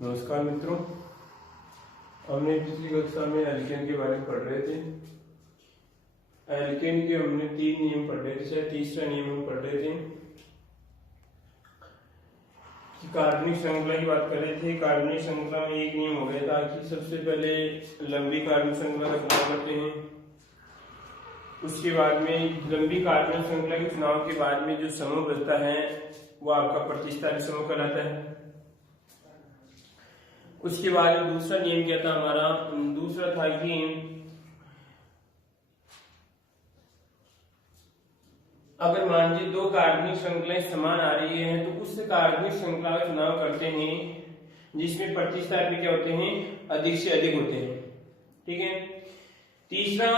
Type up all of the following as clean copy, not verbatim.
नमस्कार मित्रों, हमने पिछली कक्षा में एल्केन के बारे में पढ़ रहे थे। एल्केन के हमने 3 नियम पढ़ रहे थे, शायद तीसरा नियम हम पढ़ रहे थे कि कार्बनिक श्रृंखला की बात कर रहे थे। कार्बनिक श्रृंखला में एक नियम हो गया था कि सबसे पहले लंबी कार्बनिक श्रृंखला का चुनाव करते हैं, उसके बाद में लंबी कार्बनिक श्रृंखला के चुनाव के बाद में जो समूह बचता है वो आपका प्रतिस्थापी समूह कहलाता है। उसके बाद में दूसरा नियम क्या था हमारा? दूसरा था कि अगर मान लीजिए 2 कार्बनिक श्रृंखलाएं समान आ रही है तो उस कार्बनिक श्रृंखला का चुनाव करते हैं जिसमें प्रतिस्थापी क्या होते हैं, अधिक से अधिक होते हैं। ठीक है। तीसरा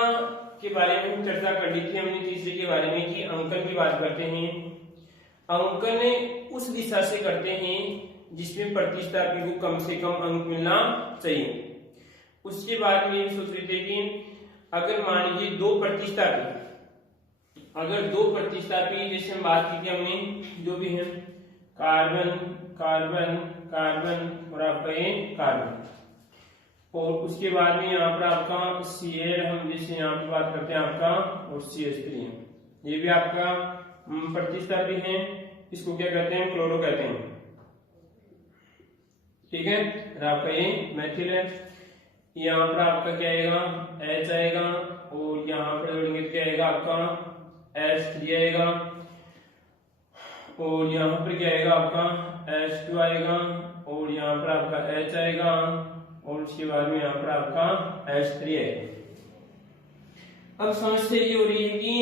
के बारे में हम चर्चा कर ली थी हमने, तीसरे के बारे में कि अंकन की बात करते हैं। अंकन उस दिशा से करते हैं जिसमें प्रतिस्थापी को कम से कम अंक मिलना चाहिए। उसके बाद में ये सोच रहे थे कि अगर मान लीजिए दो प्रतिस्थापी जैसे हम बात की थी हमने, जो भी है कार्बन कार्बन कार्बन और आपका ये कार्बन, और उसके बाद में यहाँ पर आपका Cl, हम जैसे यहाँ पर बात करते हैं आपका, और CH3, ये भी आपका प्रतिस्थापी है। इसको क्या कहते हैं? क्लोरो कहते हैं। ठीक है। और आपका ये मैथिल है। यहाँ पर आपका क्या आएगा? H आएगा, और यहाँ पर जोड़ेंगे क्या आएगा आपका? H3 आएगा, और यहाँ पर क्या आएगा आपका? H2 आएगा, और यहाँ पर आपका H आएगा, और उसके बाद में यहाँ पर आपका H3 आएगा। अब समस्या ये हो रही है कि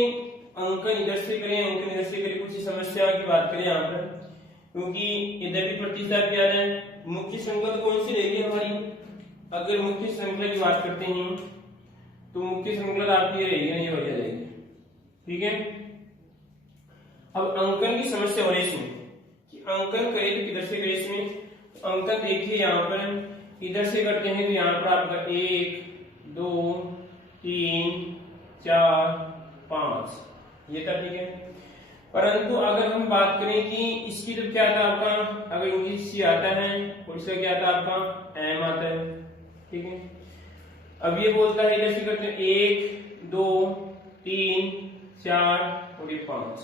अंकन इधर से करें, अंकन इधर से करें, कुछ समस्या की बात करें यहाँ पर, क्योंकि इधर भी प्रतिस्थापी आ रहा है। मुख्य श्रृंखला कौन सी रहेगी हमारी? अगर मुख्य श्रृंखला की बात करते हैं तो मुख्य श्रृंखला आपकी रहेगी, ये हो जाएगी। ठीक है। अब अंकन की समस्या हो रही है इसमें कि अंकन करें तो किधर से करें? इसमें अंकन देखिए यहाँ पर इधर से करते हैं तो यहाँ पर आपका 1 2 3 4 5 ये था। ठीक है। परंतु अगर हम बात करें कि इसकी तो क्या था आपका, अगर इंग्लिश C आता है और इसका क्या आता है आपका M आता है। ठीक है। अब ये बोलता है इधर से करते हैं 1 2 3 4 और ये 5।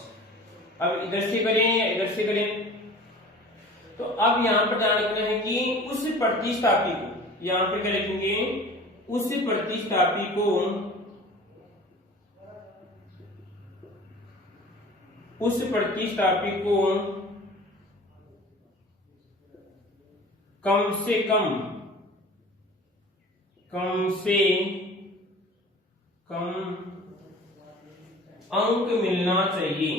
अब इधर से करें या इधर से करें, तो अब यहाँ पर ध्यान रखना है कि उस प्रतिस्थापी को, यहाँ पे क्या लिखेंगे? उस प्रतिस्थापी को कम से कम अंक मिलना चाहिए,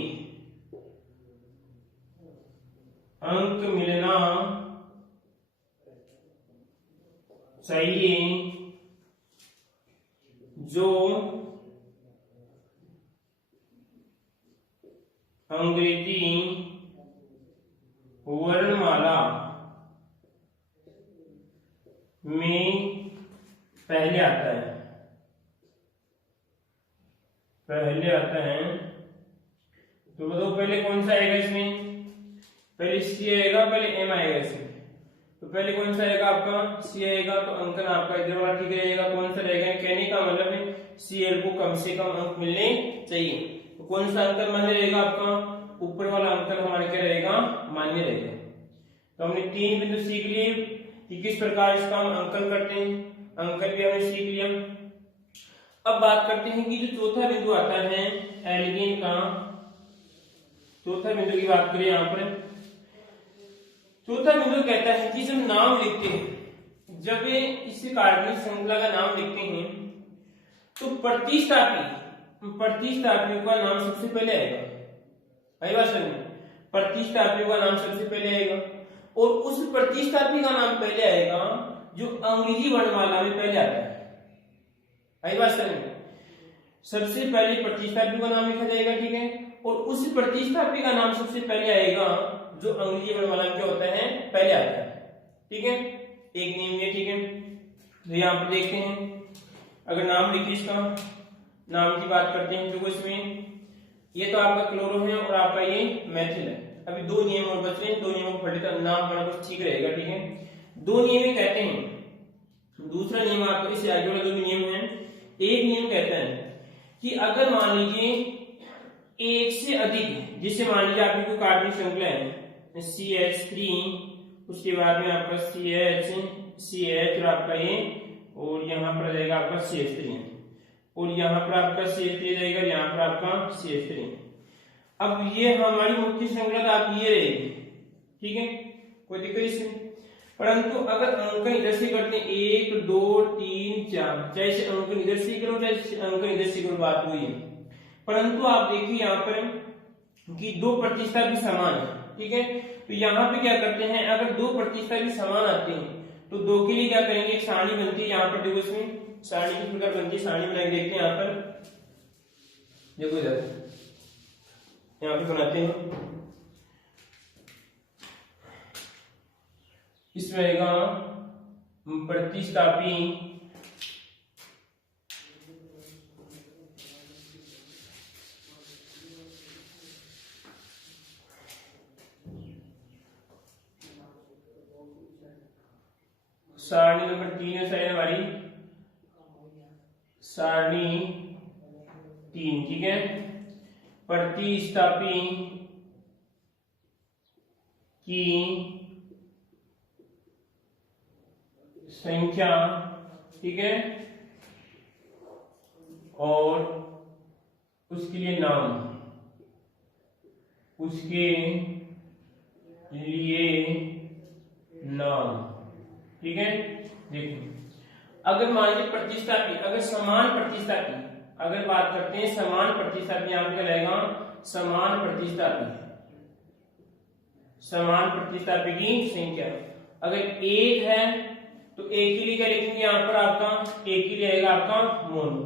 जो अंग्रेजी वर्णमाला में पहले आता है। तो बताओ पहले कौन सा आएगा इसमें? पहले C आएगा, पहले M आएगा इसमें। तो पहले कौन सा आएगा आपका? C आएगा। तो अंकन आपका इधर वाला ठीक रहेगा। कौन सा रहेगा? कहने का मतलब है Cl को कम से कम अंक मिलने चाहिए। तो कौन सा अंतर मान्य रहेगा आपका? ऊपर वाला अंतर हमारे क्या रहेगा? मान्य रहेगा। तो हमने 3 बिंदु सीख लिए कि किस प्रकार इसका हम अंकन करते हैं, अंकन भी हमने सीख लिया। अब बात करते हैं कि जो चौथा बिंदु आता है एल्केन का, चौथा बिंदु की बात करें यहाँ पर। चौथा बिंदु कहता है कि जब नाम लिखते हैं, जब इस कार्बनिक श्रृंखला का नाम लिखते हैं तो प्रतिस्थापियों का नाम सबसे पहले आएगा। आई बात समझ? प्रतिस्थापियों का नाम सबसे पहले आएगा, और उस प्रतिस्थापी का नाम पहले आएगा जो अंग्रेजी वर्णमाला में पहले आता है। आई बात समझ? सबसे पहले प्रतिस्थापी का नाम लिखा जाएगा। ठीक है। और उस प्रतिस्थापी का नाम सबसे पहले आएगा जो अंग्रेजी वर्णमाला में क्या होता है? पहले आता है। ठीक है। एक नियम ये। ठीक है। तो यहाँ पर देखते हैं, अगर नाम लिखिए, इसका नाम की बात करते हैं तो इसमें ये तो आपका क्लोरो है और आपका ये मैथिल है। अभी 2 नियम और बच रहे हैं, 2 नियमों को पढ़ लेते हैं, नाम हमारा कुछ ठीक रहेगा। ठीक है। दो नियम कहते हैं। दूसरा नियम आपको इससे आगे वाला जो भी नियम है, एक नियम कहता है कि अगर मान लीजिए एक से अधिक, जिससे मान लीजिए आपकी कोई कार्बनिक श्रृंखला है CH3, उसके बाद में आपका CH और आपका ये, और यहाँ पर रहेगा आपका CH3, और यहाँ पर आपका CH3 रहेगा, यहाँ पर आपका CH3। अब ये हमारी मुख्य श्रृंखला आप ये रहेगी, ठीक है, कोई दिक्कत इसमें। परंतु अगर अंकन इधर से करते हैं 1 2 3 4, चाहे से अंकन इधर से करो चाहे अंकन इधर से करो, बात हुई है। परंतु आप देखिए यहाँ पर कि दो प्रतिशत भी समान है, ठीक है। तो यहाँ पे क्या करते हैं, अगर दो प्रतिशत भी समान आते हैं तो दो के लिए क्या करेंगे, एक सारणी बनती है। यहाँ पर देखो, इसमें सारणी किस प्रकार बनती है, सारणी बना के देखते हैं। यहाँ पर देखो, इधर यहाँ पे बनाते हैं, इसमें रहेगा प्रतिस्थापी सारणी नंबर 3 है शायद हमारी, सारणी 3, ठीक है। प्रतिस्थापी की संख्या, ठीक है, और उसके लिए नाम, उसके लिए नाम, ठीक है। देखिए, अगर मान लीजिए प्रतिस्थापी, अगर समान प्रतिस्थापी, अगर बात करते हैं समान प्रतिस्थापी, यहाँ पे क्या रहेगा, समान प्रतिस्थापी, समान प्रतिस्थापी की संख्या अगर एक है तो एक के लिए क्या लिखेंगे, यहाँ पर आपका एक के लिए रहेगा आपका मोनो।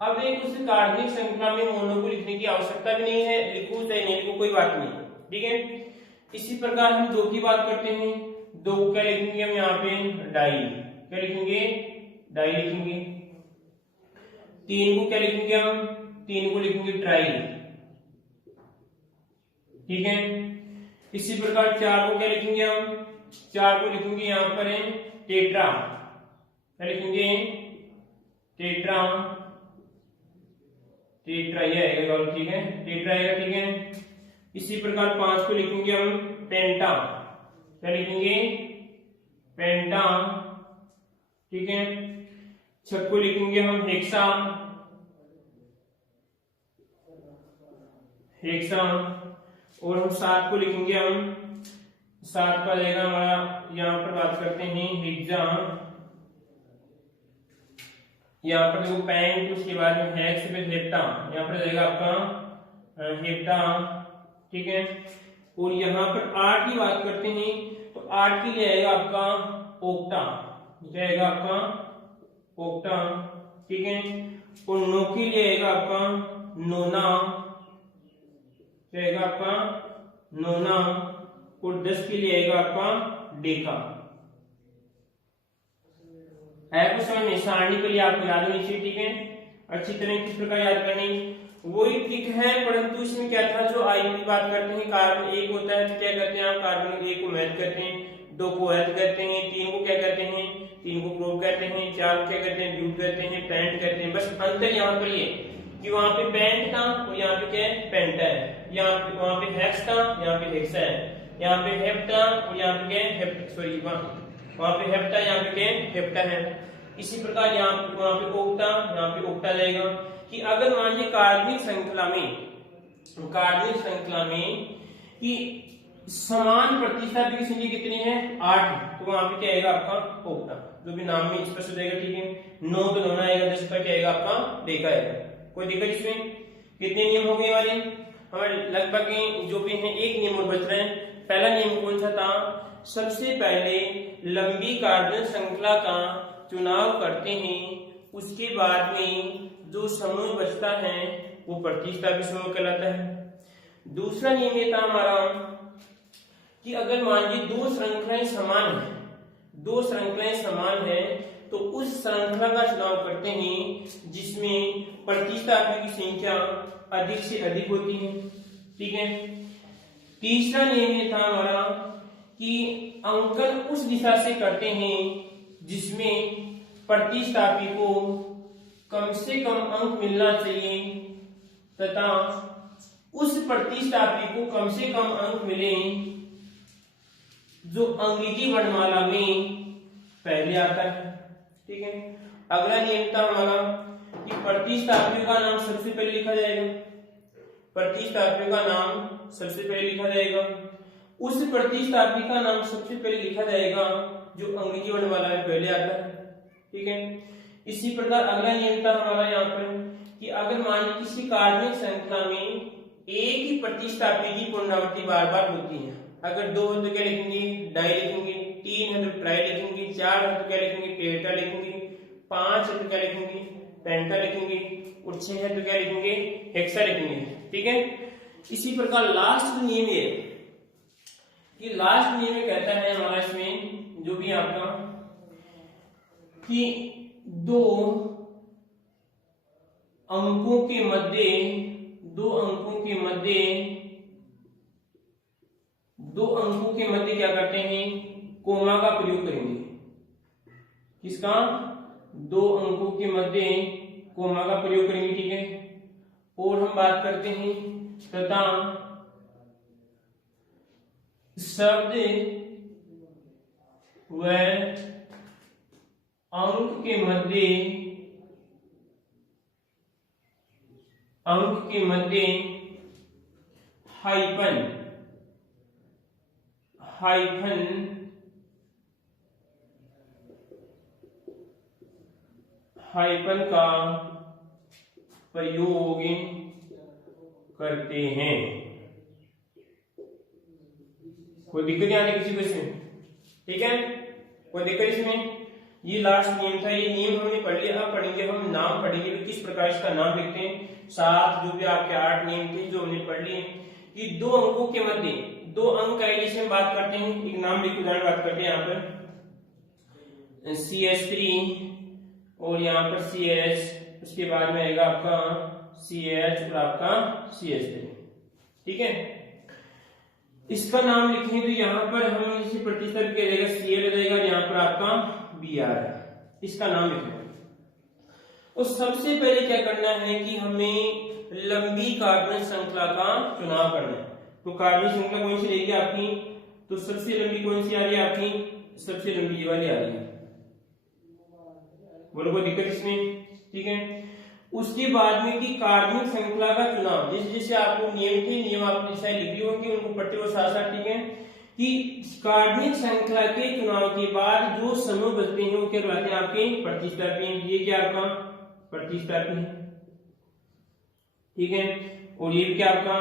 अब एक उस कार्बनिक श्रृंखला में मोनो को लिखने की आवश्यकता भी नहीं है, लिखो चाहे नहीं लिखो कोई बात नहीं, ठीक है। इसी प्रकार हम दो की बात करते हैं, दो को क्या लिखेंगे हम यहाँ पे, डाई, क्या लिखेंगे, डाई लिखेंगे। तीन को क्या लिखेंगे हम, तीन को लिखेंगे ट्राई, ठीक है। इसी प्रकार चार को क्या लिखेंगे हम, चार को लिखेंगे यहाँ पर है टेट्रा, क्या लिखेंगे, टेट्रा, टेट्रा ये आएगा, ठीक है, टेट्रा आएगा, ठीक है। इसी प्रकार पांच को लिखेंगे हम पेंटा, क्या लिखेंगे, पेंटा, ठीक है। छह को लिखेंगे हम हेक्सा, हेक्सा, और हम सात को लिखेंगे हम, सात का रहेगा हमारा, यहाँ पर बात करते हैं हेक्सा, यहाँ पर देखो पैंट, उसके बाद में हेक्स पे हेप्टा, यहाँ पर रहेगा आपका हेप्टा, ठीक है। और यहाँ पर आठ की बात करते हैं तो आठ के लिए आएगा आपका ओक्टा, जाएगा आपका ओक्टा, ठीक है। और नौ के लिए आएगा आपका नोना, जाएगा आपका नोना, और 10 के लिए आएगा आपका डेका। है कुछ समझ में, सारणी के लिए आपको याद होनी चाहिए, ठीक है। अच्छी तरह किस प्रकार याद करनी, वही ट्रिक है, परंतु इसमें क्या था, जो आई की बात करते हैं, कार्बन एक होता है तो क्या करते हैं आप, कार्बन एक को मैथ करते हैं, दो को ऐड करते हैं, तीन को क्या करते हैं, तीन को प्रोब करते हैं, चार को क्या करते हैं, ड्यूट करते हैं, पेंट करते हैं। बस अंतर यहाँ पर ये कि वहां पे पेंट था और यहाँ पे क्या है, पेंटा है, यहाँ पे वहां पे हेक्स था, यहाँ पे हेक्सा है, यहाँ पे हेप्टा और यहाँ पे क्या है, सॉरी वहां पे हेप्टा, यहाँ पे क्या है, हेप्टा है। इसी प्रकार यहाँ वहां पे ओक्टा, यहाँ पे ओक्टा रहेगा। कि अगर मान लीजिए कार्बनिक श्रृंखला में कि समान प्रतिस्थापी की संख्या कितनी है, 8, तो वहां पे क्या आएगा आपका ओक्टा, जो भी नाम में स्पष्ट हो जाएगा, ठीक है। 9 तो नोना आएगा, 10 का क्या आएगा आपका डेका आएगा। कोई दिक्कत इसमें, कितने नियम हो गए हमारे, हमारे लगभग जो भी है एक नियम और बच रहे हैं। पहला नियम कौन सा था, सबसे पहले लंबी कार्बन श्रृंखला का चुनाव करते हैं, उसके बाद में जो समूह बचता है वो प्रतिस्थापी समूह कहलाता है। दूसरा नियम ये था हमारा कि अगर मान लीजिए दो श्रृंखलाएं समान है तो उस श्रृंखला का चुनाव करते हैं जिसमें प्रतिस्थापी की संख्या अधिक से अधिक होती है, ठीक है। तीसरा नियम ये था हमारा कि अंकन उस दिशा से करते हैं जिसमें प्रतिस्थापी को कम से कम अंक मिलना चाहिए तथा उस प्रतिस्थापी को कम से कम अंक मिले जो अंग्रेजी वर्णमाला में पहले आता है। ठीक है, अगला नियम था हमारा कि प्रतिस्थापियों का नाम सबसे पहले लिखा जाएगा। प्रतिस्थापियों का नाम सबसे पहले लिखा जाएगा, उस प्रतिस्थापी का नाम सबसे पहले लिखा जाएगा जो अंग्रेजी वर्णमाला में पहले आता है। ठीक है, इसी प्रकार अगला नियम था हमारा यहाँ पर कि अगर मान लीजिए किसी कार्बनिक श्रृंखला में एक ही प्रतिस्थापी की पुनरावृत्ति बार बार होती है, अगर 2 है तो क्या लिखेंगे, डाई लिखेंगे, 3 है तो ट्राई लिखेंगे, 4 है तो क्या लिखेंगे, टेट्रा लिखेंगे, 5 है तो क्या लिखेंगे, पेंटा लिखेंगे, और 6 है तो क्या लिखेंगे, हेक्सा लिखेंगे। ठीक है, इसी प्रकार लास्ट नियम ये कि लास्ट नियम में कहता है हमारा इसमें जो भी आपका कि 2 अंकों के मध्य 2 अंकों के मध्य क्या करते हैं, कोमा का प्रयोग करेंगे। किसका, 2 अंकों के मध्य कोमा का प्रयोग करेंगे। ठीक है, और हम बात करते हैं तथा शब्द व अंक के मध्य हाइफन का प्रयोग करते हैं। कोई दिक्कत नहीं आती किसी को इसमें? ठीक है, कोई दिक्कत इसमें? ये लास्ट नियम था, ये नियम हमने पढ़ लिया। अब पढ़ेंगे हम नाम पढ़ेंगे किस प्रकार इसका नाम लिखते हैं। 7 जो भी आपके 8 नियम थे जो हमने पढ़ लिए कि 2 अंकों के मध्य 2 अंक आए जिसे हम बात करते हैं, एक नाम लिख उदाहरण बात करते हैं यहाँ पर CH3 और यहाँ पर CH, उसके बाद में आएगा आपका CH और आपका CH3। ठीक है, इसका नाम लिखें तो यहाँ पर हम इसे प्रतिस्थापित किया जाएगा, Cl हो जाएगा, यहाँ पर आपका Br है, इसका नाम लिखना है। और सबसे पहले क्या करना है कि हमें लंबी कार्बन श्रृंखला का चुनाव करना है। तो कार्बन श्रृंखला कौन सी रहेगी आपकी, तो सबसे लंबी कौन सी आ रही है आपकी, सबसे लंबी ये वाली आ रही है। बोलो कोई दिक्कत इसमें? ठीक है, उसके बाद में कि कार्बनिक श्रृंखला का चुनाव, जैसे जैसे आपको नियम थे, नियम आपने शायद लिखे होंगे, उनको पढ़ते हुए साथ साथ। ठीक है, कि कार्बनिक श्रृंखला के चुनाव के बाद जो समूह बचते हैं वो क्या कहलाते हैं आपके प्रतिस्थापी। ये क्या आपका प्रतिस्थापी है। ठीक है, और ये भी क्या आपका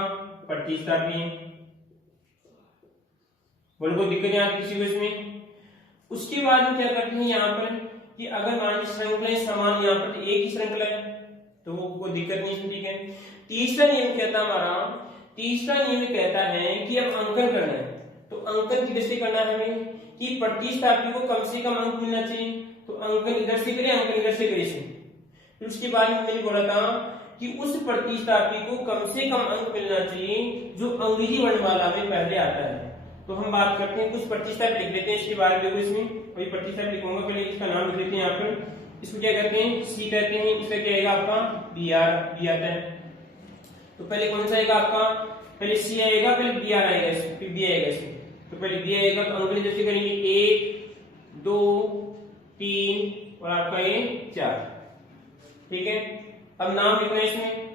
प्रतिस्थापी है। बोलो कोई दिक्कत नहीं आती किसी को इसमें? उसके बाद में क्या करते हैं यहाँ पर कि अगर मान लीजिए श्रृंखलाएं समान, यहाँ पर एक ही श्रृंखला है तो वो कोई दिक्कत नहीं है। ठीक है, तीसरा नियम कहता है हमारा, तीसरा नियम कहता है कि अब अंकन करना है। तो अंकन किधर से करना है हमें कि प्रतिस्थापी को कम से कम अंक मिलना चाहिए, तो अंकन इधर से करें, अंकन इधर से करें। फिर उसके बाद में मैंने बोला था कि उस प्रतिस्थापी को कम से कम अंक मिलना चाहिए जो अंग्रेजी वर्णमाला में पहले आता है। तो हम बात करते हैं, कुछ प्रतिस्थापी लिख लेते हैं, इसके बाद देखो इसमें वही प्रतिस्थापी लिखूंगा, पहले इसका नाम लिख लेते हैं। यहाँ पर इसको क्या कहते हैं, सी कहते हैं, इसका क्या आएगा आपका बी आता है। तो पहले कौन सा आएगा आपका, पहले सी आएगा, पहले बी आएगा, फिर बी आएगा इसमें। तो पहले बी आएगा तो अंग्रेजी जैसे करेंगे 1 2 3 और आपका ये 4। ठीक है, अब नाम लिखना है इसमें।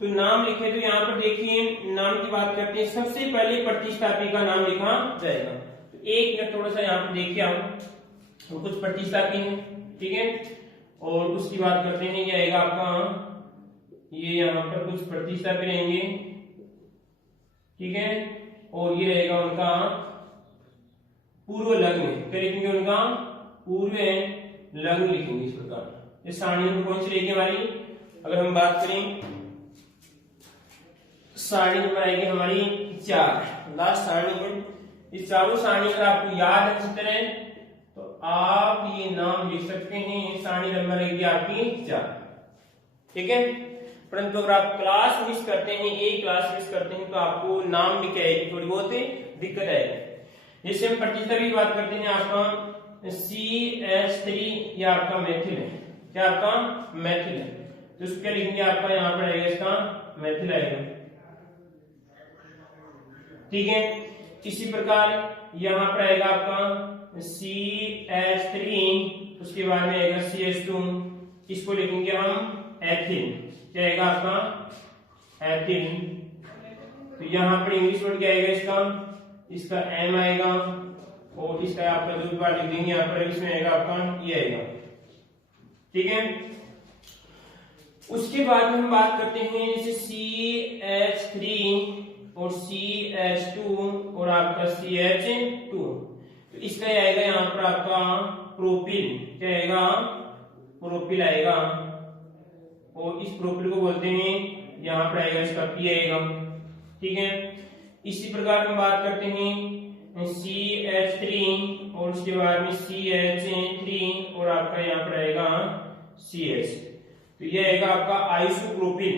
तो नाम लिखे तो यहाँ पर देखिए नाम की बात करते हैं, सबसे पहले प्रतिस्थापी का नाम लिखा जाएगा। तो एक मिनट थोड़ा सा यहाँ पर देखिए आप, तो कुछ प्रतिस्थापी है। ठीक है, और उसकी बात करते हैं, ये आएगा आपका, ये यहाँ पर कुछ प्रतिस्थापी रहेंगे। ठीक है, और ये रहेगा उनका पूर्व लग्न, क्या लिखेंगे उनका पूर्व लग्न लिखेंगे इस प्रकार। इस सारणी में कौन सी रहेगी हमारी, अगर हम बात करें सारणी नंबर आएगी हमारी 4, लास्ट सारणी है। इस चारों सारणी अगर आपको याद है अच्छी तरह तो आप ये नाम लिख सकते हैं, सारणी नंबर रहेगी आपकी 4। ठीक है, परंतु अगर आप क्लास मिस करते हैं, एक क्लास मिस करते हैं तो आपको नाम लिख आएगी, थोड़ी बहुत दिक्कत आएगी। जैसे हम प्रतिस्थापन की बात करते हैं, आपका CH3 ये आपका मेथिल है, क्या आपका मेथिल है, तो इसको क्या लिखेंगे आपका यहाँ पर आएगा इसका मेथिल आएगा, ठीक है। इसी प्रकार यहाँ पर आएगा आपका CH3, उसके बाद में आएगा CH2, इसको लिखेंगे हम एथिल, क्या आएगा आपका एथिल। तो यहाँ पर इंग्लिश वर्ड क्या आएगा इसका M आएगा, और इसका आपका जो बार लिख देंगे यहाँ पर, इसमें आएगा आपका ये आएगा, ठीक है। उसके बाद में हम बात करते हैं जैसे CH3 और CH2 और आपका CH2, तो इसका आएगा यहाँ पर आपका प्रोपिल, क्या आएगा प्रोपिल आएगा, और इस प्रोपिल को बोलते हैं यहाँ पर आएगा इसका P आएगा, ठीक है। इसी प्रकार हम बात करते हैं CH3 और उसके बाद में CH3 और आपका यहाँ पर आएगा CH, तो ये आएगा आपका आइसोप्रोपिल,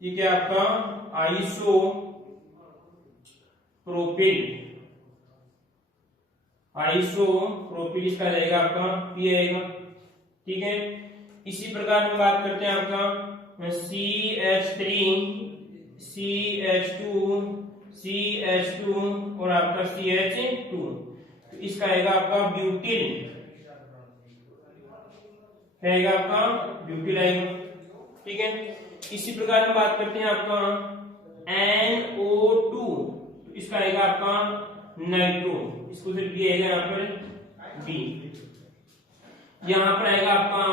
ये क्या आपका आइसोप्रोपिल इसका जाएगा आपका P आएगा, ठीक है। इसी प्रकार हम बात करते हैं आपका CH3 CH2 और आपका CH2, तो इसका आएगा आपका ब्यूटिल, क्या आएगा आपका ब्यूटिल आएगा, ठीक है। इसी प्रकार हम बात करते हैं आपका NO2, तो इसका आएगा आपका नाइट्रो, इसको फिर भी आएगा यहाँ पर B, यहाँ पर आएगा आपका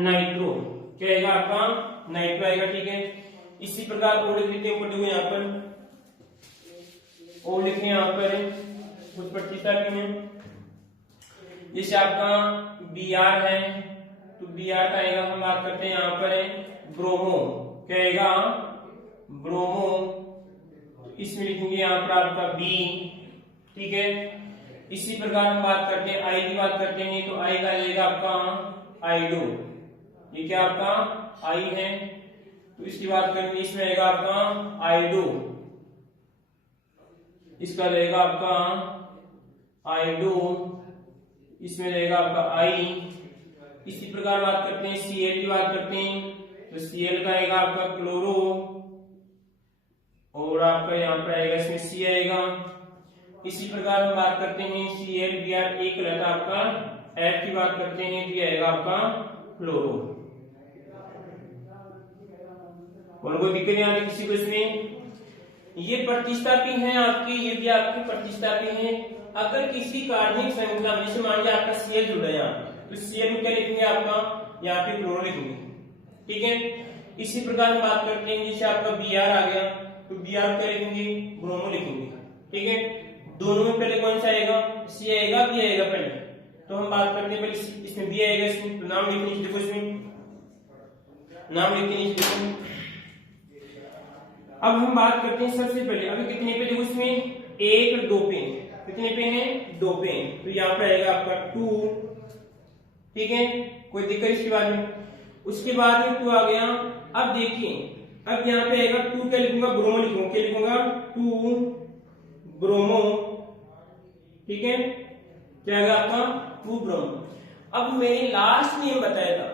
नाइट्रो, क्या आएगा आपका नाइट्रो आएगा, ठीक है। इसी प्रकार और लिख लेते हैं यहाँ पर, और लिखे यहाँ पर कुछ प्रतिस्थापन है, जैसे आपका Br है, तो Br का आएगा, हम बात करते हैं यहाँ पर ब्रोमो, क्या आएगा ब्रोमो, तो इसमें लिखेंगे यहाँ पर आपका B, ठीक है। इसी प्रकार हम बात करते हैं I की बात करते हैं, तो I का आएगा आपका आइडो, ये क्या आपका I है, तो इसकी बात करेंगे, इसमें आएगा आपका आइडो, इसका रहेगा आपका आइडो, इसमें रहेगा आपका I। इसी प्रकार बात करते हैं Cl की बात करते हैं, तो Cl का आएगा आपका क्लोरो, और आपका यहाँ पर आएगा इसमें C आएगा। इसी प्रकार हम बात करते हैं ClBr एक रहता आपका F की बात करते हैं, तो आएगा आपका फ्लोरो। और कोई दिक्कत नहीं आती किसी को इसमें। ये प्रतिस्थापी हैं आपके, ये भी आपके प्रतिस्थापी हैं। अगर किसी कार्बनिक श्रृंखला में से मान लीजिए आपका Cl जुड़ा है यहाँ, तो Cl में क्या लिखेंगे आपका यहाँ पे क्लोरो लिखेंगे, ठीक है। इसी प्रकार हम बात करते हैं जैसे आपका Br आ गया, तो Br क्या लिखेंगे ब्रोमो लिखेंगे, ठीक है। दोनों में पहले कौन सा आएगा, C आएगा B आएगा पहले, तो हम बात करते हैं पहले इसमें B आएगा, इसमें तो नाम लिखने देखो, इसमें नाम लिखने। अब हम बात करते हैं सबसे पहले, अभी कितने पे देखो इसमें 1 और 2 पेन, कितने पेन है 2 पेन, तो यहाँ पे आएगा आपका 2, ठीक है, कोई दिक्कत इसके बाद में। उसके बाद में 2 आ गया। अब देखिए अब यहाँ पे आएगा 2 क्या लिखूंगा ब्रोमो लिखूंगा, क्या लिखूंगा 2 ब्रोमो, ठीक है, क्या आएगा आपका 2 ब्रोमो। अब मैंने लास्ट में ये बताया था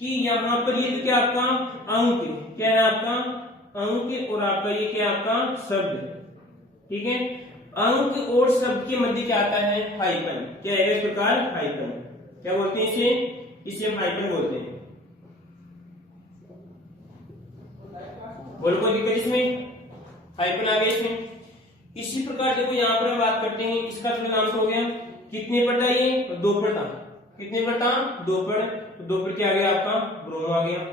कि यहाँ पर ये क्या आपका अंक, क्या है आपका अंक, और आपका ये क्या आपका शब्द, ठीक है। अंक और शब्द के मध्य क्या आता है हाइफन, क्या है इस प्रकार हाइफन, क्या बोलते हैं इसे हम हाइफन बोलते हैं। बोलो कोई दिक्कत इसमें, हाइफन आ गया इसमें। इसी प्रकार देखो यहाँ पर हम बात करते हैं, इसका तो नाम हो गया कितने पर था ये 2 पर था, कितने पर था 2 पर, तो 2 पर क्या आ गया आपका ब्रोमो आ गया।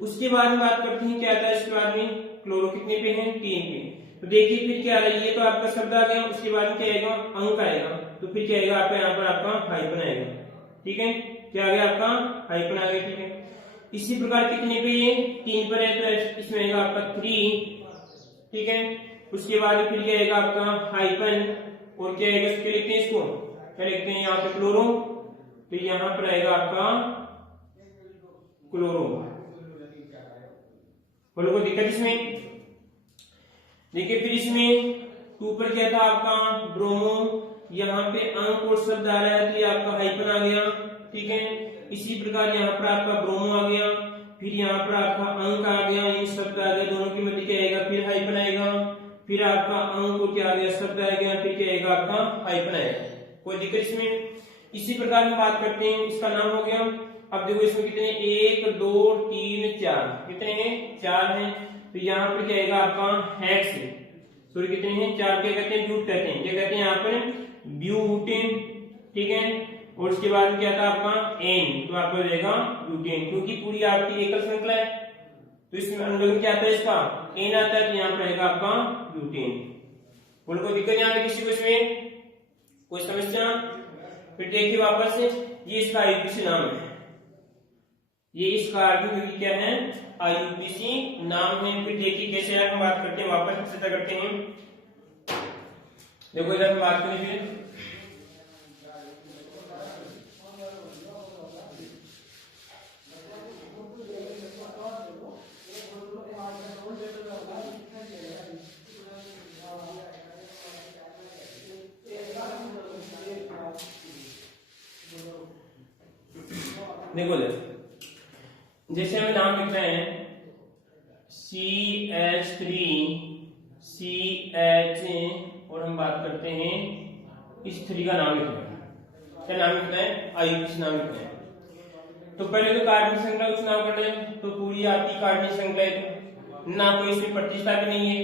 उसके बाद में बात करते हैं क्या आता है इसके बाद में क्लोरो, कितने पे है 3 पे, तो देखिए फिर क्या आ रहा है, ये तो आपका शब्द आ गया। उसके बाद क्या आएगा अंक आएगा, तो फिर क्या आएगा आपका यहाँ पर आपका हाइफन आएगा, ठीक है, क्या आ गया आपका हाइफन आ गया, ठीक है। इसी प्रकार कितने पे ये 3 पर है, तो इसमें आएगा आपका 3, ठीक है। उसके बाद फिर क्या आएगा आपका हाइफन, और क्या आएगा इसके लिखते हैं, इसको क्या लिखते हैं यहाँ पे क्लोरो, तो यहाँ पर आएगा आपका क्लोरो। बोलो कोई दिक्कत इसमें। देखिए फिर इसमें 2 पर क्या था आपका ब्रोमो, यहाँ पे अंक और शब्द आ रहा है तो ये आपका हाइफन आ गया, ठीक है। इसी प्रकार यहाँ पर आपका ब्रोमो आ गया, फिर यहाँ पर आपका अंक आ गया, ये शब्द आ गया, दोनों की मध्य क्या आएगा, फिर हाइफन आएगा, फिर आपका अंक को क्या आ गया, शब्द आ गया, फिर क्या आएगा आपका हाइफन आएगा। कोई दिक्कत इसमें? इसी प्रकार हम बात करते हैं, इसका नाम हो गया। अब देखो इसमें कितने 1 2 3 4 कितने हैं, 4 हैं। तो यहाँ पर क्या आएगा आपका हेक्स, सॉरी कितने हैं, 4। क्या कहते हैं, ब्यूट कहते हैं, क्या कहते हैं यहाँ पर ब्यूटेन, ठीक है। और उसके बाद क्या था आपका एन, तो आपको रहेगा ब्यूटेन, क्योंकि पूरी आपकी एकल श्रृंखला है तो इसमें अनुलग्न क्या आता है, इसका एन आता है, तो यहाँ पर रहेगा आपका ब्यूटेन। बोलो कोई दिक्कत यहाँ पे किसी को इसमें, कोई समस्या? फिर देखिए वापस से, ये इसका आईयूपीसी नाम है, ये इसका आर्ग्यू क्या है, आईयूपीसी नाम है। फिर देखिए कैसे यार हम बात करते हैं, वापस से करते हैं। देखो इधर हम बात करें फिर, देखो जैसे हमें नाम लिख रहे हैं CH3 CH, और हम बात करते हैं इस 3 का नाम लिख रहे हैं, क्या नाम लिखना है, आईयूपीसी नाम लिखना है। तो पहले तो कार्बनिक श्रृंखला का चुनाव करना है, तो पूरी आपकी कार्बनिक श्रृंखला है, ना कोई इसमें प्रतिस्थापी नहीं है,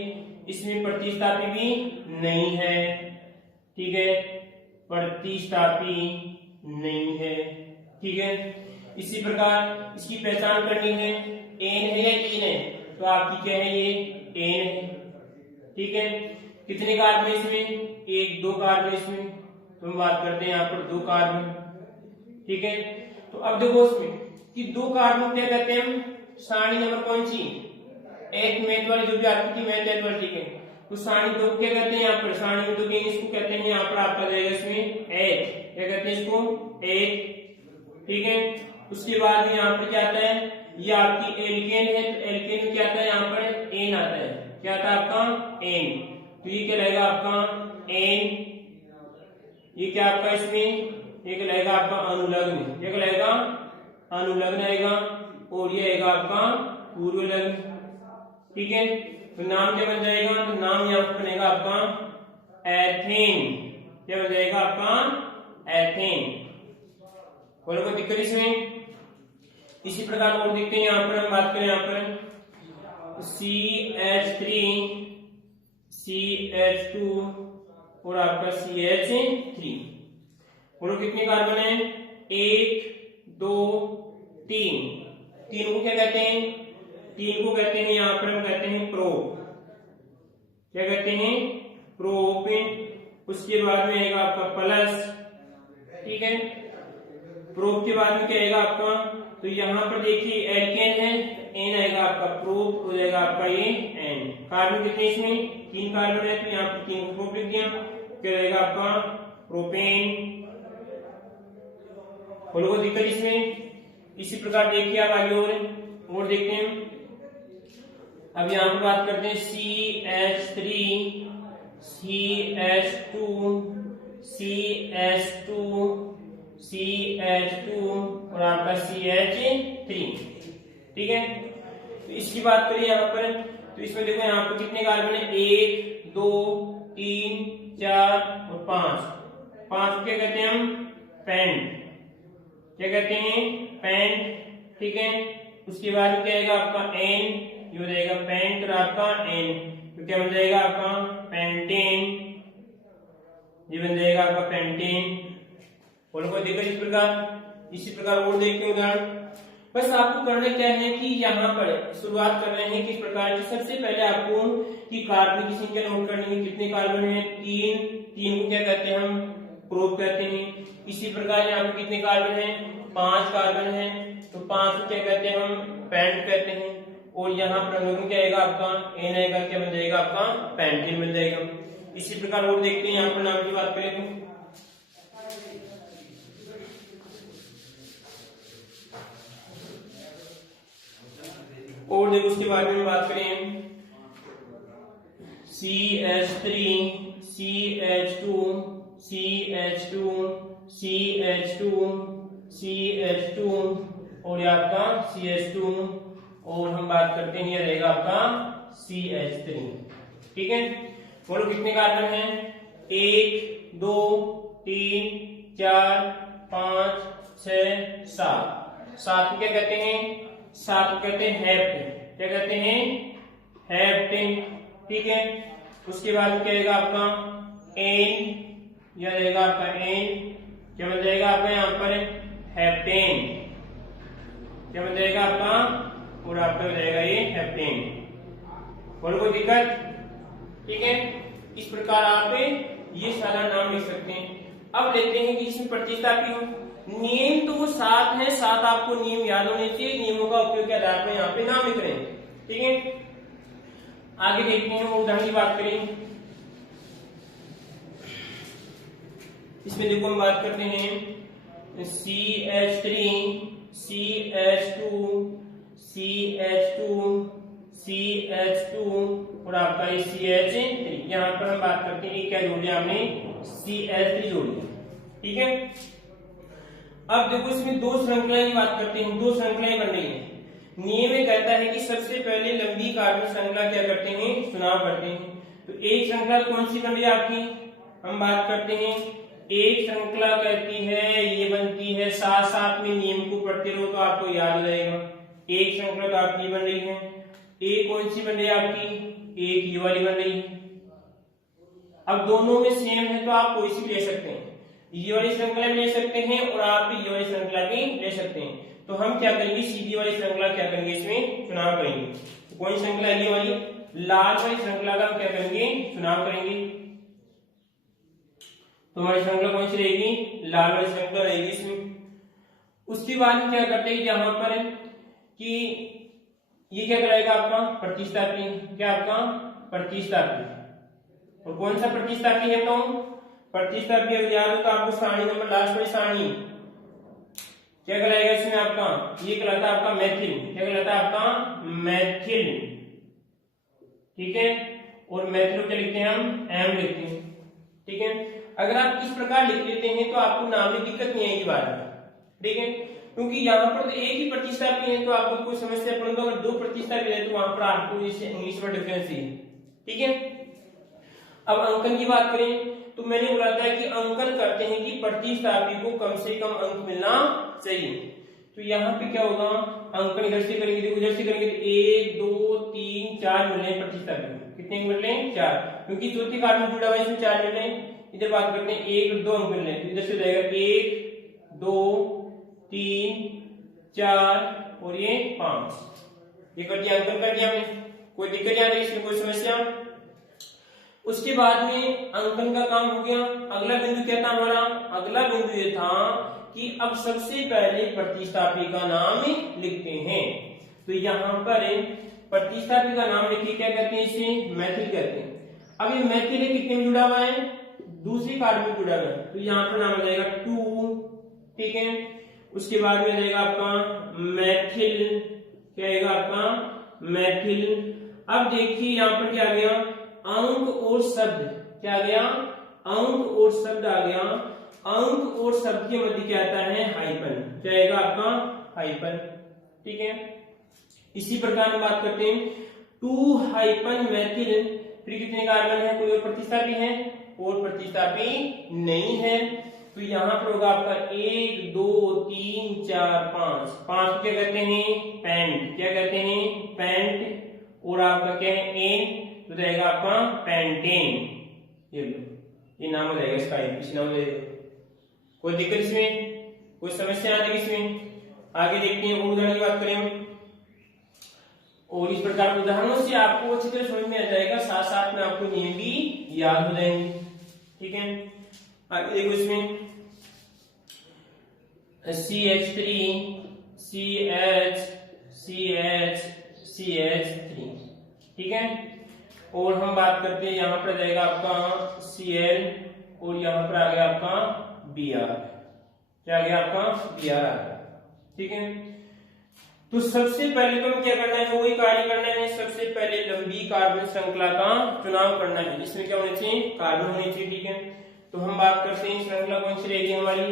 इसमें प्रतिस्थापी भी नहीं है, ठीक है, प्रतिस्थापी नहीं है, ठीक है। इसी प्रकार इसकी पहचान करनी है, एन है या इन है, तो आपकी क्या है, ये एन है, ठीक है। कितने कार्बन इसमें, 1 2 कार्बन इसमें, तो हम बात करते हैं यहाँ पर 2 कार्बन, ठीक है। तो अब देखो इसमें कि 2 कार्बन क्या कहते हैं हम, सारणी नंबर कौन सी, एक मैथ वाली जो भी आपकी थी मैथ वाली, ठीक है। तो सारणी 2 क्या कहते हैं, यहाँ पर सारणी में 2 इसको कहते हैं, यहाँ पर आपका जाएगा इसमें एच, क्या कहते हैं इसको, एच, ठीक है। उसके बाद में यहाँ पर क्या आता है, ये आपकी एल्केन है, तो एल्केन में क्या आता है, यहाँ पर एन आता है, क्या आता है आपका एन, तो ये क्या रहेगा आपका एन, ये क्या आपका इसमें, ये क्या रहेगा आपका अनुलग्न, ये क्या रहेगा अनुलग्न आएगा, और ये आएगा आपका पूर्वलग्न, ठीक है। तो नाम क्या बन जाएगा, तो नाम यहाँ पर बनेगा आपका एथेन, क्या बन जाएगा आपका एथेन। बोलो कोई दिक्कत इसमें? इसी प्रकार और देखते हैं, यहाँ पर हम बात करें, यहाँ पर CH3 CH2 और आपका CH3, बोलो कितने कार्बन है, 1 2 3, 3 को क्या कहते हैं, 3 को कहते हैं यहाँ पर हम कहते हैं प्रोप, क्या कहते हैं, प्रोप। उसके बाद में आएगा आपका प्लस, ठीक है। प्रोप के बाद में क्या आएगा आपका, तो यहाँ पर देखिए एल्केन है, एन आएगा आपका, प्रोप हो जाएगा आपका ये एन। कार्बन कितने इसमें, 3 कार्बन है, तो यहाँ पर 3 को प्रोप लिख दिया, क्या रहेगा आपका प्रोपेन। बोलो दिक्कत इसमें? इसी प्रकार देखिए आप आगे और देखते हैं। अब यहाँ पर बात करते हैं CH3 CH2 CH2 CH2 और आपका CH3, ठीक है। तो इसकी बात करें यहाँ पर, तो इसमें देखो यहाँ पर कितने कार्बन है, 1 2 3 4 और 5, 5 क्या कहते हैं हम, पेंट, क्या कहते हैं पेंट, ठीक है। उसके बाद क्या आएगा आपका एन, ये हो जाएगा पेंट और आपका एन, तो क्या बन जाएगा आपका पेंटेन, ये बन जाएगा आपका पेंटेन। बोलो कोई दिक्कत इस प्रकार? इसी प्रकार और देखते हैं उदाहरण। बस आपको करना क्या है कि यहाँ पर शुरुआत कर रहे हैं किस प्रकार से, सबसे पहले आपको कि कार्बन की संख्या नोट करनी है, कितने कार्बन है, 3, 3 को क्या कहते हैं हम, प्रोप कहते हैं। इसी प्रकार यहाँ पे कितने कार्बन है, 5 कार्बन है, तो 5 को क्या कहते हैं हम, पेंट कहते हैं। और यहाँ पर क्या आएगा आपका एन आएगा, क्या बन जाएगा आपका पेंटेन बन जाएगा। इसी प्रकार और देखते हैं यहाँ पर नाम की बात करें तो और देखो उसके बारे में बात करें CH3 CH2 CH2 CH2 CH2 और ये आपका CH2 और हम बात करते हैं ये रहेगा आपका CH3। ठीक है, बोलो कितने कार्बन हैं? 1 2 3 4 5 6 7। 7 को क्या कहते हैं? 7 को कहते हैं हेप्टेन। क्या कहते हैं? हेप्टेन। ठीक है, उसके बाद क्या रहेगा आपका एन, यह रहेगा आपका एन। क्या बन जाएगा आपका यहाँ पर? हेप्टेन। क्या बन जाएगा आपका? और आपका हो जाएगा ये हेप्टेन। बोलो कोई दिक्कत? ठीक है, इस प्रकार आप ये सारा नाम लिख सकते हैं। अब लेते हैं कि इसमें प्रतिस्थापी हो। नियम तो वो 7 है, 7 आपको नियम याद होने चाहिए। नियमों का उपयोग के आधार पर यहाँ पे नाम लिख रहे हैं। ठीक है, आगे देखते हैं, उदाहरण की बात करें। इसमें देखो हम बात करते हैं CH3 CH2 CH2 CH2 और आपका ये CH3। यहाँ पर हम बात करते हैं क्या जोड़ लिया हमने? CH3 जोड़ लिया। ठीक है, अब देखो इसमें दो श्रृंखलाएं की बात करते हैं। दो श्रृंखलाएं बन रही है। नियम में कहता है कि सबसे पहले लंबी कार्बन श्रृंखला क्या करते हैं? चुनाव करते हैं। तो एक श्रृंखला कौन सी बन रही है आपकी? हम बात करते हैं एक श्रृंखला कहती है ये बनती है, साथ साथ में नियम को पढ़ते रहो तो आपको याद रहेगा। एक श्रृंखला तो आपकी बन रही है। एक कौन सी बन रही है आपकी? एक ये वाली बन रही है। अब दोनों में सेम है तो आप कोई सी ले सकते हैं। ये वाली श्रृंखला भी ले सकते हैं और आप ये वाली श्रृंखला भी ले सकते हैं। तो हम क्या करेंगे? सीधी वाली श्रृंखला क्या करेंगे? इसमें चुनाव करेंगे। तो कौन सी श्रृंखला? ये वाली लाल वाली श्रृंखला का हम क्या करेंगे? चुनाव करेंगे। तो हमारी श्रृंखला कौन सी रहेगी? लाल वाली श्रृंखला रहेगी इसमें। उसके बाद हम क्या करते हैं यहाँ पर कि ये क्या कराएगा आपका? प्रतिस्थापी। क्या आपका? प्रतिस्थापी। और कौन सा प्रतिस्थापी है? तो प्रतिस्थापी अगर याद हो तो आपको सारणी नंबर लास्ट वाली सारणी क्या कहलाएगा इसमें आपका? ये कहलाता है आपका मैथिल। क्या कहलाता है आपका? मैथिल। ठीक है, और मैथिल को क्या लिखते हैं हम? एम लिखते हैं। ठीक है, अगर आप इस प्रकार लिख लेते हैं तो आपको नाम में दिक्कत नहीं आएगी बाद में। ठीक है, क्योंकि यहाँ पर तो एक ही प्रतिस्थापी है तो आपको कोई समस्या, परंतु अगर दो प्रतिस्थापी है तो वहां पर आपको इसे इंग्लिश में डिफरेंस है। ठीक है, अब अंकन की बात करें तो मैंने बोला था कि अंकन करते हैं कि प्रतिस्थापी को कम से कम अंक मिलना चाहिए। तो यहाँ पे क्या होगा? अंकन इधर से करेंगे, उधर से करेंगे तो 1 2 3 4 मिल रहे प्रतिस्थापी। कितने मिल रहे हैं? 4, क्योंकि चौथी कार्बन जुड़ा हुआ है इसमें 4 मिल रहे हैं। इधर बात करते हैं 1 2 अंक मिल रहे हैं, तो इधर से जाएगा 1 2 3 4 और ये 5। ये कर दिया, अंकन कर दिया हमने। कोई दिक्कत आ रही है इसमें? कोई समस्या? उसके बाद में अंकन का काम हो गया। अगला बिंदु क्या था हमारा? अगला बिंदु ये था कि अब सबसे पहले प्रतिस्थापी का नाम लिखते हैं। तो यहाँ पर प्रतिस्थापी का नाम लिखिए, क्या कहते हैं इसे? मैथिल कहते हैं। अब ये मैथिल कितने में जुड़ा हुआ है? दूसरी कार्बन में जुड़ा हुआ है, तो यहाँ पर नाम आ जाएगा 2। ठीक है, उसके बाद में जाएगा आपका मैथिल। क्या आएगा आपका? मैथिल। अब देखिए यहाँ पर क्या आ गया? अंक और शब्द। क्या आ गया? अंक और शब्द आ गया। अंक और शब्द के मध्य क्या आता है? हाइपन। क्या आएगा आपका? हाइपन। ठीक है, इसी प्रकार हम बात करते हैं 2 हाइपन मैथिल। फिर कितने कार्बन है? कोई और प्रतिस्थापी है? और प्रतिस्थापी नहीं है। तो यहाँ पर होगा आपका 1 2 3 4 5। 5 क्या कहते हैं? पेंट। क्या कहते हैं? पेंट। और आपका क्या है? एन, तो रहेगा आपका पेंटेन। ये लो, ये नाम हो जाएगा इसका, इसी नाम हो जाएगा। कोई दिक्कत इसमें? कोई समस्या आ जाएगी इसमें? आगे देखते हैं, उदाहरण की बात करें। और इस प्रकार उदाहरणों से आपको अच्छी तरह समझ में आ जाएगा, साथ साथ में आपको नियम भी याद हो जाएंगे। ठीक है, आगे देखो इसमें CH3 CH CH CH3। ठीक है, और हम बात करते हैं यहाँ पर जाएगा आपका Cl और यहाँ पर आ गया आपका Br। क्या आ गया आपका? Br आ गया। ठीक है, तो सबसे पहले तो हमें क्या करना है, वही कार्य करना है। सबसे पहले लंबी कार्बन श्रृंखला का चुनाव करना है, जिसमें क्या होना चाहिए, कार्बन होनी चाहिए। ठीक है, तो हम बात करते हैं श्रृंखला कौन सी रहेगी हमारी।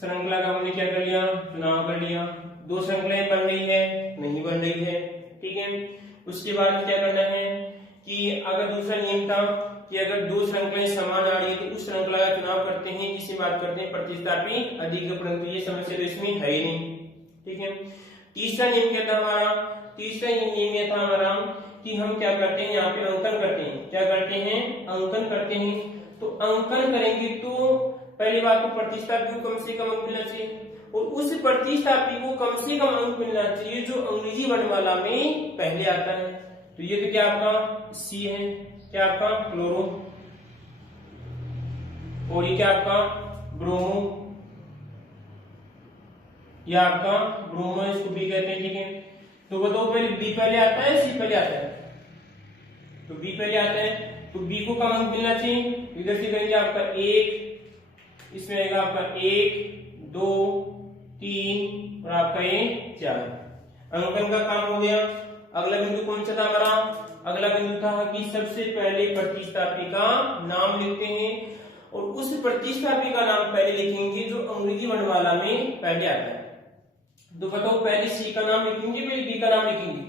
श्रृंखला का हमने क्या कर लिया, चुनाव कर लिया। दो श्रृंखलाएं बन रही है, नहीं बन रही है। ठीक है, उसके बाद क्या करना है कि अगर दूसरा नियम था कि अगर दो श्रृंखलाएं समान आ रही है तो उस श्रृंखला का चुनाव करते हैं, जिसे बात करते हैं प्रतिस्थापी अधिक, परंतु ये समस्या तो इसमें है ही नहीं। ठीक है, तीसरा नियम क्या था हमारा, तीसरा नियम ये था हमारा कि हम क्या करते हैं, यहाँ पे अंकन करते हैं। क्या करते हैं, अंकन करते हैं। तो अंकन करेंगे तो पहली बात तो प्रतिस्थापी को कम से कम अंक मिलना चाहिए, और उस प्रतिस्थापी को कम से कम अंक मिलना चाहिए जो अंग्रेजी वर्णमाला में पहले आता है। तो ये तो क्या आपका सी है, क्या आपका क्लोरो, और ये क्या आपका ब्रोमो, ये आपका ब्रोमो, इसको बी कहते हैं। ठीक है, तो बताओ पहले बी पहले आता है, सी पहले आता है। तो बी पहले आता है, तो बी को कम अंक मिलना चाहिए। इधर से करेंगे आपका 1, इसमें आएगा आपका 1 2 3 और आपका ये 4। अंकन का काम हो गया। अगला बिंदु कौन सा था हमारा, अगला बिंदु था कि सबसे पहले प्रतिस्थापी का नाम लिखते हैं, और उस प्रतिस्थापी का नाम पहले लिखेंगे जो अंग्रेजी वर्णमाला में पहले आता है। तो बताओ पहले सी का नाम लिखेंगे, पहले बी का नाम लिखेंगे,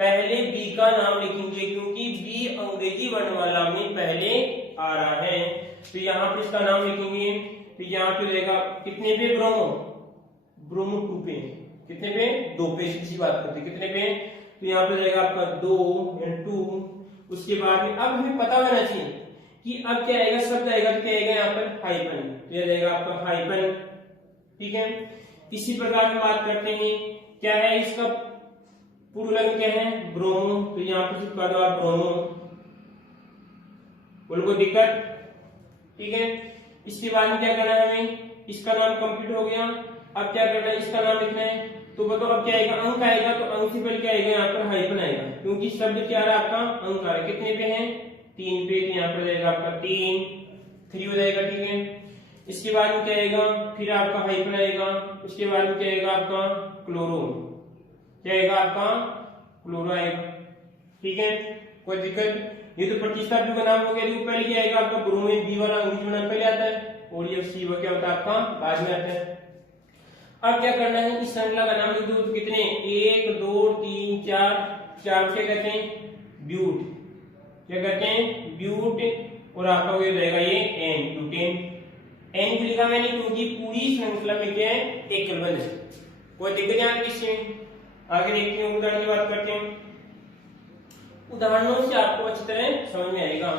पहले बी का नाम लिखेंगे क्योंकि बी अंग्रेजी वर्णमाला में पहले आ रहा है। तो यहाँ पर इसका नाम लिखेंगे। तो यहाँ पे रहेगा कितने पे, ब्रोमो, ब्रोमो 2 पे, कितने पे, 2 पे, इसी बात करते हैं कितने पे। तो यहाँ पे रहेगा आपका 2। उसके बाद में अब हमें पता होना चाहिए कि अब क्या आएगा, शब्द आएगा तो क्या आएगा यहाँ पर हाइपन, तो यह रहेगा आपका हाइपन। ठीक है, इसी प्रकार हम बात करते हैं क्या है इसका पूर्व लग्न क्या है, ब्रोमो, तो यहाँ पर चिपका दो आप ब्रोमो, बोलो कोई दिक्कत। ठीक है, इसके बाद में क्या करना है हमें, इसका नाम कंप्लीट हो गया। अब क्या करना है, इसका नाम लिखना है। तो बताओ अब क्या आएगा, अंक आएगा, तो अंक से पहले क्या आएगा, यहाँ पर हाइपन आएगा, क्योंकि शब्द क्या आ रहा है आपका, अंक आ रहा है। कितने पे है, 3 पे, तो यहाँ पर जाएगा आपका 3 हो जाएगा। ठीक है, इसके बाद में क्या आएगा, फिर आपका हाइपन आएगा। उसके बाद में क्या आएगा आपका क्लोरो, क्या आएगा आपका क्लोरो आएगा। ठीक है, कोई दिक्कत। ये तो प्रतिस्थापी का नाम हो गया। जो पहले क्या आएगा आपका ब्रोमीन, बी वाला अंग्रेजी नाम पहले आता है, और ये सी क्या होता है आपका बाद में आता है। अब क्या करना है, इस श्रृंखला का नाम लिख दो। तो कितने, 1 2 3 4, 4 क्या कहते हैं, ब्यूट, क्या कहते हैं, ब्यूट, और आपका ये रहेगा ये एन, ब्यूटेन। एन को लिखा मैंने क्योंकि पूरी श्रृंखला में क्या है, एक केवल है। कोई दिक्कत यहाँ किसमें, आगे देखते हैं, उदाहरण की बात करते हैं। उदाहरणों से आपको अच्छी तरह समझ में आएगा।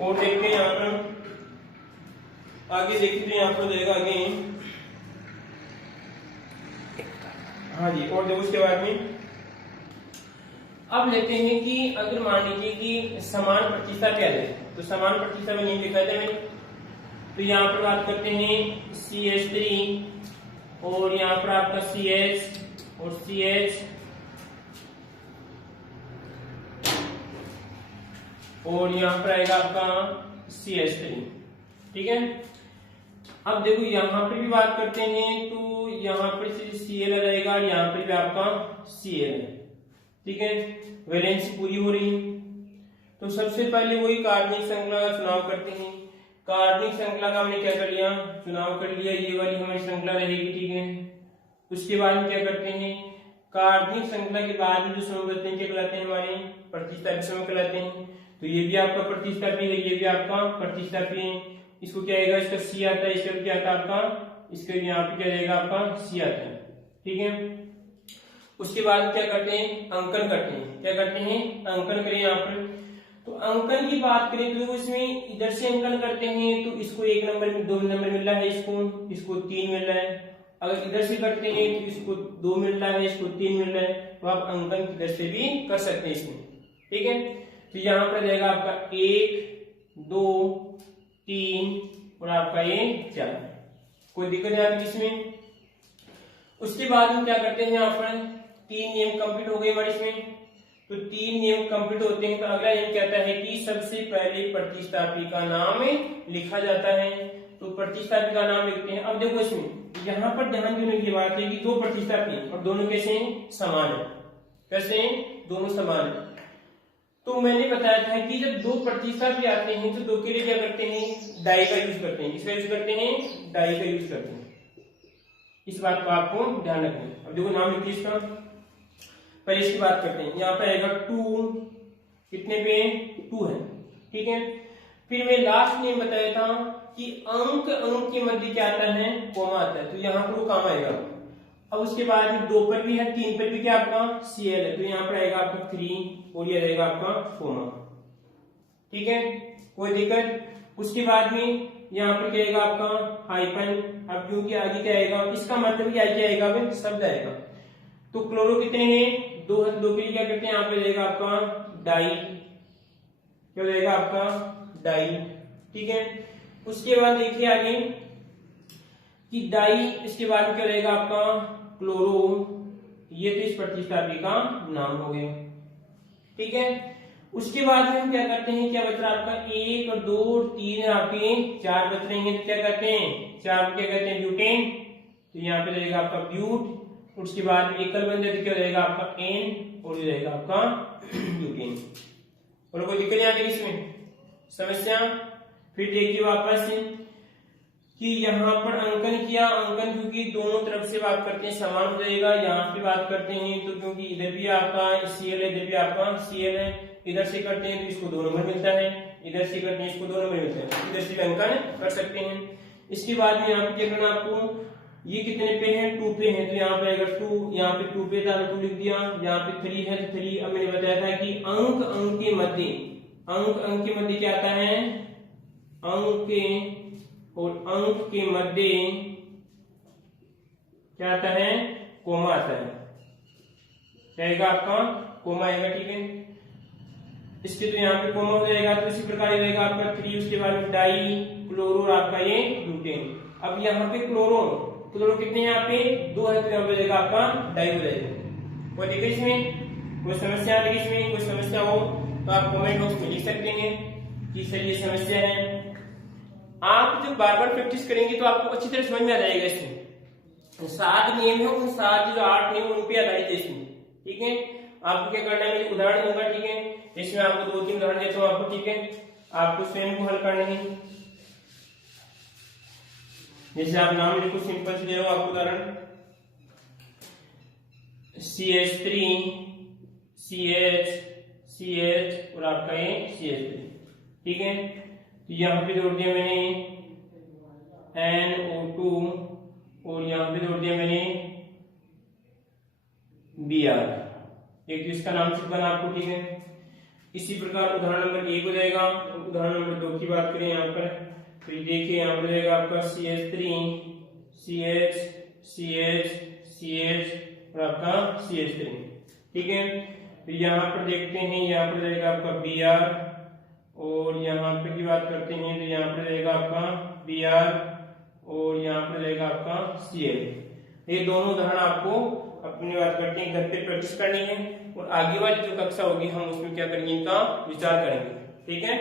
और देखते हैं यहाँ पर आगे, देखते हैं यहाँ पर देगा आगे, हाँ जी। और देखो उसके बाद में अब लेते हैं कि अगर मान लीजिए कि समान प्रतिस्थापी आ जाए, तो समान प्रतिस्थापी नहीं लिखा जाए। तो यहाँ पर बात करते हैं CH3, और यहाँ पर आपका CH और CH, और यहाँ पर आएगा आपका CH3। ठीक है, अब देखो यहाँ पे भी बात करते हैं, तो यहाँ पर Cl आ जाएगा, और यहाँ पर भी आपका Cl है। ठीक है, वैलेंसी पूरी हो रही है। तो सबसे पहले वही कार्बनिक श्रृंखला का चुनाव करते हैं। कार्बनिक श्रृंखला का हमने क्या कर लिया, चुनाव कर लिया, ये वाली हमारी श्रृंखला रहेगी। ठीक है, उसके बाद हम क्या करते हैं, कार्बनिक श्रृंखला के बाद में जो समूह बनते हैं क्या कहलाते हैं, हमारे प्रतिस्थापी समूह कहलाते हैं। तो ये भी आपका प्रतिस्थापी है, ये भी आपका प्रतिस्थापी है। इसको क्या आएगा, इसका सी आता है, इसका क्या आता है आपका, इसका यहाँ पे क्या जाएगा आपका सी आता है। ठीक है, उसके बाद क्या करते हैं, अंकन करते हैं। क्या करते हैं, अंकन करें यहाँ पर। तो अंकन की बात करें तो इसमें इधर से अंकन करते हैं, तो इसको 1 नंबर 2 नंबर मिल रहा है, इसको 3 मिल रहा है। अगर इधर से करते हैं तो इसको 2 मिल रहा है, इसको 3 मिल रहा है। तो आप अंकन इधर से भी कर सकते हैं इसमें। ठीक है, तो यहाँ पर जाएगा आपका 1 2 3 और आपका ये 4। कोई दिक्कत नहीं आती इसमें। उसके बाद हम क्या करते हैं, यहाँ पर 3 नियम कंप्लीट हो गए हमारे इसमें। तो 3 नियम कंप्लीट होते हैं, तो अगला नियम कहता है कि सबसे पहले प्रतिस्थापी का नाम लिखा जाता है। तो प्रतिस्थापी का नाम लिखते हैं। अब देखो इसमें यहाँ पर ध्यान देने की बात है कि दो प्रतिस्थापी और दोनों कैसे समान है, कैसे दोनों समान है। तो मैंने बताया था कि जब दो प्रतिस्थापी आते हैं तो दो के लिए क्या करते हैं, डाई का यूज करते हैं। किसका यूज करते हैं, डाई का यूज करते हैं। इस बात को आपको ध्यान रखना है। अब देखो नाम लिखिए इसका, पहले इसकी बात करते हैं। यहाँ पे आएगा 2, कितने पे 2 है, ठीक है। फिर मैं लास्ट में बताया था कि अंक के मध्य क्या आता है, कोमा आता है, तो यहाँ पर वो काम आएगा। अब उसके बाद 2 पर भी है, 3 पर भी क्या आपका CL है, तो यहाँ पर आएगा आपका 3 और ये रहेगा आपका कोमा, ठीक है, कोई दिक्कत। उसके बाद में यहाँ पर क्या आएगा आपका हाइफन। अब क्योंकि आगे क्या आएगा, इसका मतलब क्या आएगा, शब्द आएगा। तो क्लोरो कितने हैं, 2 है, 2 के लिए क्या करते हैं, यहाँ पे रहेगा आपका डाई, क्या रहेगा आपका डाई, ठीक है। उसके बाद देखिए आगे कि डाई, इसके बाद क्या रहेगा आपका क्लोरो। ये तो इस प्रतिस्थापी का नाम हो गया, ठीक है। उसके बाद में हम क्या करते हैं, क्या बच रहा आपका 1 और 2 और 3 आपके 4 बच रहे हैं, तो क्या करते हैं 4 क्या कहते हैं ब्यूटेन, तो यहाँ पे रहेगा आपका ब्यूट। उसके बाद एकल बन जाए तो क्या रहेगा आपका एन और ये रहेगा आपका ब्यूटेन। और कोई दिक्कत नहीं आती इसमें समस्या। फिर देखिए वापस कि यहाँ पर अंकन किया, अंकन क्योंकि दोनों तरफ से बात करते हैं समान हो जाएगा। यहाँ पे बात करते हैं तो क्योंकि इधर भी आपका CL है, इधर भी आपका CL है, इधर से करते हैं तो इसको 2 नंबर मिलता है, इधर से करते हैं इसको 2 नंबर मिलता है, इधर से भी अंकन कर सकते हैं। इसके बाद में यहाँ पे क्या करना आपको, ये कितने पे है 2 पे है, तो यहाँ पे आएगा 2, यहाँ पे 2 पे था 2 लिख दिया, यहाँ पे 3 है तो 3। अब मैंने बताया था कि अंक के मध्य, अंक के मध्य क्या आता है, अंक और अंक के मध्य क्या आता है, कोमा आता है, रहेगा आपका कोमा आएगा, ठीक है। इसके तो यहाँ पे कोमा हो जाएगा, तो इसी प्रकार रहेगा आपका 3। उसके बाद डाई क्लोरो आपका ये ब्यूटेन। अब यहाँ पे क्लोरो कितने यहाँ पे 2 है, तो यहाँ पे रहेगा आपका डाई हो जाएगा। कोई दिक्कत इसमें, कोई समस्या आ रही है इसमें, कोई समस्या हो तो आप कमेंट बॉक्स में लिख सकते हैं कि सर ये समस्या है। आप जब बार बार प्रैक्टिस करेंगे तो आपको अच्छी तरह समझ में आ जाएगा। इसमें 7 नियम है, उन 7 जो 8 नियम उन पे आधारित है इसमें, ठीक है। आपको क्या करना है, मैं उदाहरण दूंगा, ठीक है। इसमें आपको 2-3 उदाहरण देता हूँ आपको, ठीक है। आपको स्वयं को हल करना है। जैसे आप नाम लिखो, सिंपल से दे रहा हूं आपको उदाहरण, CH3 CH CH और आपका ये CH3, ठीक है। तो यहाँ पे जोड़ दिया मैंने NO2 और यहाँ पे जोड़ दिया मैंने Br, एक तो इसका नाम बना आपको, ठीक है। इसी प्रकार उदाहरण नंबर 1 हो जाएगा। उदाहरण नंबर 2 की बात करें यहाँ पर, तो देखिए यहाँ पर रहेगा आपका CH3 CH CH CH और आपका CH3, ठीक है। तो यहाँ पर देखते हैं, यहाँ पर रहेगा आपका Br और यहाँ पे की बात करते हैं तो यहाँ पर रहेगा आपका Br और यहाँ पर रहेगा आपका Cl। ये दोनों उदाहरण आपको अपनी बात करते हैं घर पे प्रैक्टिस करनी है, और आगे वाली जो कक्षा होगी हम उसमें क्या करेंगे, इनका विचार करेंगे, ठीक है।